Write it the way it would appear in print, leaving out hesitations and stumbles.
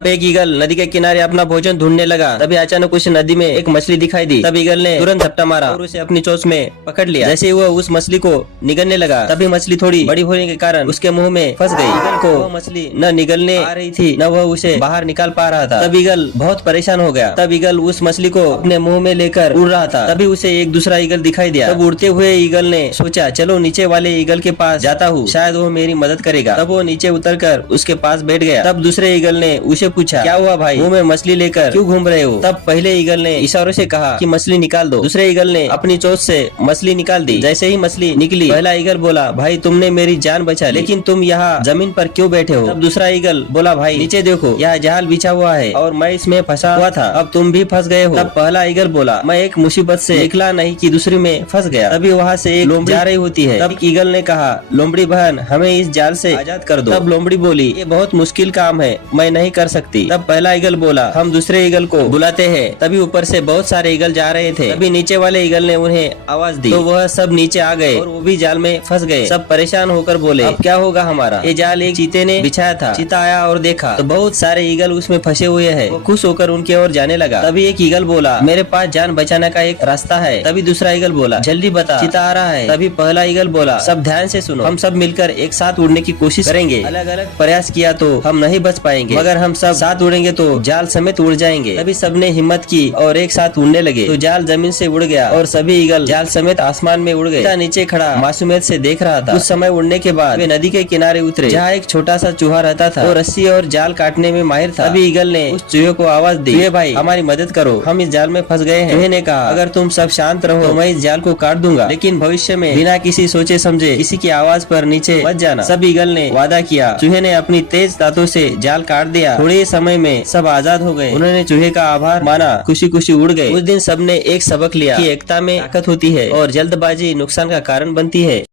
एक ईगल नदी के किनारे अपना भोजन ढूंढने लगा। तभी अचानक उस नदी में एक मछली दिखाई दी। तब ईगल ने तुरंत झपटा मारा और उसे अपनी चोंच में पकड़ लिया। जैसे ही वह उस मछली को निगलने लगा, तभी मछली थोड़ी बड़ी होने के कारण उसके मुंह में फंस गई। ईगल को वह मछली न निगलने आ रही थी, न वह उसे बाहर निकाल पा रहा था। तब ईगल बहुत परेशान हो गया। तब ईगल उस मछली को अपने मुंह में लेकर उड़ रहा था। तभी उसे एक दूसरा ईगल दिखाई दिया। तब उड़ते हुए ईगल ने सोचा, चलो नीचे वाले ईगल के पास जाता हूँ, शायद वो मेरी मदद करेगा। तब वो नीचे उतरकर उसके पास बैठ गया। तब दूसरे ईगल ने उसे पूछा, क्या हुआ भाई, मुंह में मछली लेकर क्यों घूम रहे हो? तब पहले ईगल ने इशारों से कहा कि मछली निकाल दो। दूसरे ईगल ने अपनी चोंच से मछली निकाल दी। जैसे ही मछली निकली, पहला ईगल बोला, भाई तुमने मेरी जान बचा ली, लेकिन तुम यहाँ जमीन पर क्यों बैठे हो? तब दूसरा ईगल बोला, भाई नीचे देखो, यहाँ जाल बिछा हुआ है और मैं इसमें फंसा हुआ था, अब तुम भी फंस गए हो। तब पहला ईगल बोला, मैं एक मुसीबत से निकला नहीं कि दूसरी में फंस गया। तभी वहाँ से एक लोमड़ी जा रही होती है। तब ईगल ने कहा, लोमड़ी बहन, हमें इस जाल से आजाद कर दो। तब लोमड़ी बोली, ये बहुत मुश्किल काम है, मैं नहीं कर सकती। तब पहला ईगल बोला, हम दूसरे ईगल को बुलाते हैं। तभी ऊपर से बहुत सारे ईगल जा रहे थे। तभी नीचे वाले ईगल ने उन्हें आवाज दी, तो वह सब नीचे आ गए और वो भी जाल में फंस गए। सब परेशान होकर बोले, अब क्या होगा हमारा? ये जाल एक चीते ने बिछाया था। चीता आया और देखा तो बहुत सारे ईगल उसमें फंसे हुए हैं। वो खुश होकर उनकी ओर जाने लगा। तभी एक ईगल बोला, मेरे पास जान बचाने का एक रास्ता है। तभी दूसरा ईगल बोला, जल्दी बता, चीता आ रहा है। तभी पहला ईगल बोला, सब ध्यान से सुनो, हम सब मिलकर एक साथ उड़ने की कोशिश करेंगे। अलग अलग प्रयास किया तो हम नहीं बच पाएंगे, मगर हम सब साथ उड़ेंगे तो जाल समेत उड़ जाएंगे। तभी सबने हिम्मत की और एक साथ उड़ने लगे। तो जाल जमीन से उड़ गया और सभी ईगल जाल समेत आसमान में उड़ गए। चीता नीचे खड़ा मासूमियत से देख रहा था। कुछ समय उड़ने के बाद वे नदी के किनारे उतरे, जहाँ एक छोटा सा चूहा रहता था। वो रस्सी और जाल काटने में माहिर था। तभी ईगल ने उस चूहे को आवाज दी, चूहे भाई हमारी मदद करो, हम इस जाल में फंस गए हैं। चूहे ने कहा, अगर तुम सब शांत रहो तो मैं इस जाल को काट दूंगा, लेकिन भविष्य में बिना किसी सोचे समझे किसी की आवाज पर नीचे मत जाना। सब ईगल ने वादा किया। चूहे ने अपनी तेज दांतों से जाल काट दिया। थोड़े ही समय में सब आजाद हो गए। उन्होंने चूहे का आभार माना, खुशी खुशी उड़ गए। उस दिन सबने एक सबक लिया कि एकता में ताकत होती है और जल्दबाजी नुकसान का कारण बनती है।